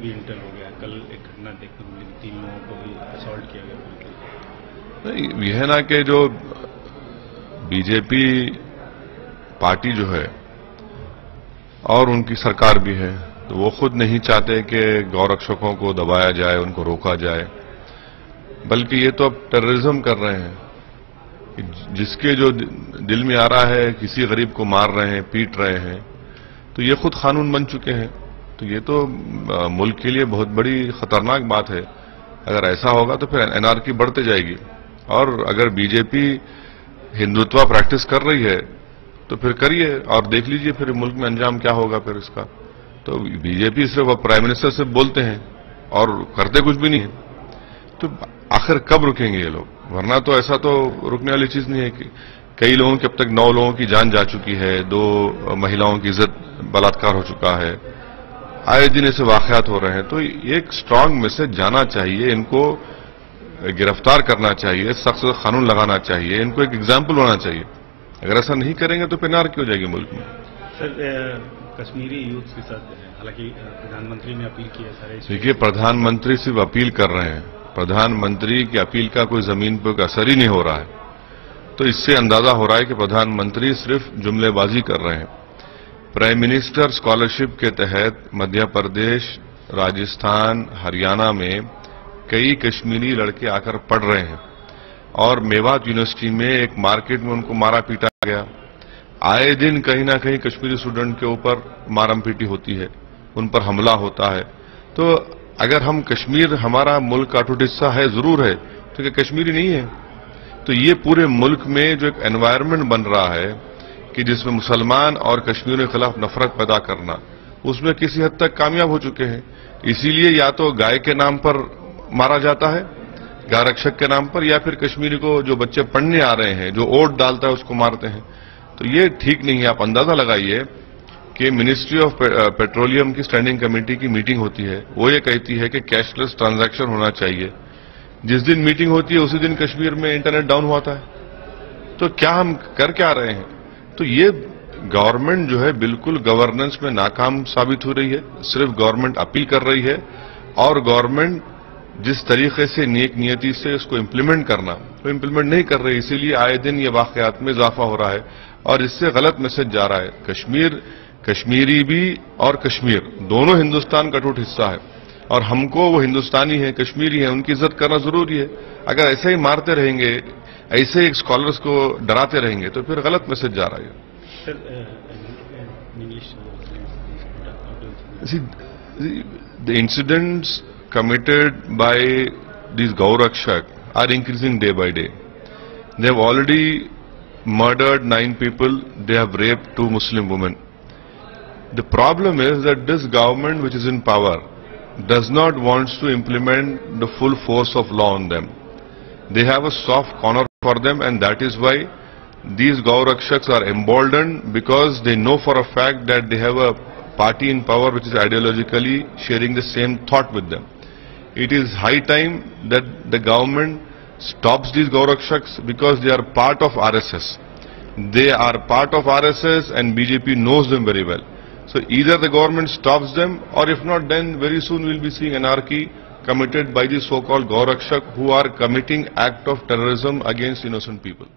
بھی انٹر ہو گیا. کل ایک گھٹنا دیکھنے کو ملی, 3 لوگوں کو بھی اسالٹ کیا گیا. نہیں, یہ ہے نا کہ جو بی جے پی پارٹی جو ہے اور ان کی سرکار بھی ہے, تو وہ خود نہیں چاہتے کہ گورکشکوں کو دبایا جائے, ان کو روکا جائے, بلکہ یہ تو اب ٹیررزم کر رہے ہیں. جس کے جو دل میں آ رہا ہے کسی غریب کو مار رہے ہیں, پیٹ رہے ہیں, تو یہ خود قانون بن چکے ہیں. تو یہ تو ملک کے لیے بہت بڑی خطرناک بات ہے. اگر ایسا ہوگا تو پھر انارکی بڑھتے جائے گی. اور اگر بی جے پی ہندوتوا پریکٹس کر رہی ہے تو پھر کریے, اور دیکھ لیجئے پھر ملک میں انجام کیا ہوگا پھر اس کا. تو بی جے پی صرف پرائم منسٹر سے بولتے ہیں اور کرتے کچھ بھی نہیں ہے. تو آخر کب رکیں گے یہ لوگ؟ ورنہ تو ایسا تو رکنے والی چیز نہیں ہے. کہ کئی لوگوں کی اب تک 9 لوگوں کی جان جا چکی ہے, 2 مہیلاؤں کی عزت بلاತ್ಕಾರ ہو چکا ہے, آئے دن ایسے واقعات ہو رہے ہیں. تو ایک سٹرانگ میسج جانا چاہیے, ان کو گرفتار کرنا چاہیے, سخت قانون لگانا چاہیے, ان کو ایک ایگزامپل ہونا چاہیے. اگر ایسا نہیں کریں گے تو پھر انارکی ہو جائے گی ملک میں. سر, کشمیری یوتھ کے ساتھ حالانکہ پردھان منتری نے اپیل کی ہے سارے. دیکھیے, پردھان منتری صرف اپیل کر رہے ہیں. پردھان منتری کی اپیل کا کوئی زمین پہ کوئی اثر ہی نہیں ہو رہا ہے. تو اس سے اندازہ ہو رہا ہے کہ پردھان منتری صرف جملے بازی کر رہے ہیں. پرائم منسٹر اسکالرشپ کے تحت مدھیہ پردیش, راجستھان, ہریانہ میں کئی کشمیری لڑکے آ کر پڑھ رہے ہیں, اور میوات یونیورسٹی میں ایک مارکیٹ میں ان کو مارا پیٹا گیا. آئے دن کہیں نہ کہیں کشمیری اسٹوڈنٹ کے اوپر مارم پیٹی ہوتی ہے, ان پر حملہ ہوتا ہے. تو اگر ہم کشمیر ہمارا ملک کا اٹوٹ حصہ ہے, ضرور ہے, تو کہ کشمیری نہیں ہے. تو یہ پورے ملک میں جو ایک انوائرمنٹ بن رہا ہے کہ جس میں مسلمان اور کشمیریوں کے خلاف نفرت پیدا کرنا, اس میں کسی حد تک کامیاب ہو چکے ہیں. اسی لیے یا تو گائے کے نام پر مارا جاتا ہے, گائے رکشک کے نام پر, یا پھر کشمیری کو جو بچے پڑھنے آ رہے ہیں, جو ووٹ ڈالتا ہے اس کو مارتے ہیں. تو یہ ٹھیک نہیں ہے. آپ اندازہ لگائیے کہ منسٹری آف پیٹرولیم کی اسٹینڈنگ کمیٹی کی میٹنگ ہوتی ہے, وہ یہ کہتی ہے کہ کیش لیس ٹرانزیکشن ہونا چاہیے. جس دن میٹنگ ہوتی ہے اسی دن کشمیر میں انٹرنیٹ ڈاؤن ہوا ہے. تو کیا ہم کر کے آ رہے ہیں؟ تو یہ گورنمنٹ جو ہے بالکل گورننس میں ناکام ثابت ہو رہی ہے. صرف گورنمنٹ اپیل کر رہی ہے, اور گورنمنٹ جس طریقے سے نیک نیتی سے اس کو امپلیمنٹ کرنا, وہ امپلیمنٹ نہیں کر رہی. اسی لیے آئے دن یہ واقعات میں اضافہ ہو رہا ہے, اور اس سے غلط میسج جا رہا ہے. کشمیری بھی اور کشمیر دونوں ہندوستان کا اٹوٹ حصہ ہے, اور ہم کو وہ ہندوستانی ہیں, کشمیری ہیں, ان کی عزت کرنا ضروری ہے. اگر ایسے ہی مارتے رہیں گے, ایسے ہی اسکالرس کو ڈراتے رہیں گے, تو پھر غلط میسج جا رہا ہے. The incidents committed by these Gaurakshak are increasing day by day. They have already murdered 9 people, they have raped 2 Muslim women. The problem is that this government which is in power does not want to implement the full force of law on them. They have a soft corner for them, and that is why these Gaurakshaks are emboldened, because they know for a fact that they have a party in power which is ideologically sharing the same thought with them. It is high time that the government stops these Gaurakshaks, because they are part of RSS. They are part of RSS and BJP knows them very well. So either the government stops them, or if not, then very soon we will be seeing anarchy committed by these so-called Gaurakshak who are committing act of terrorism against innocent people.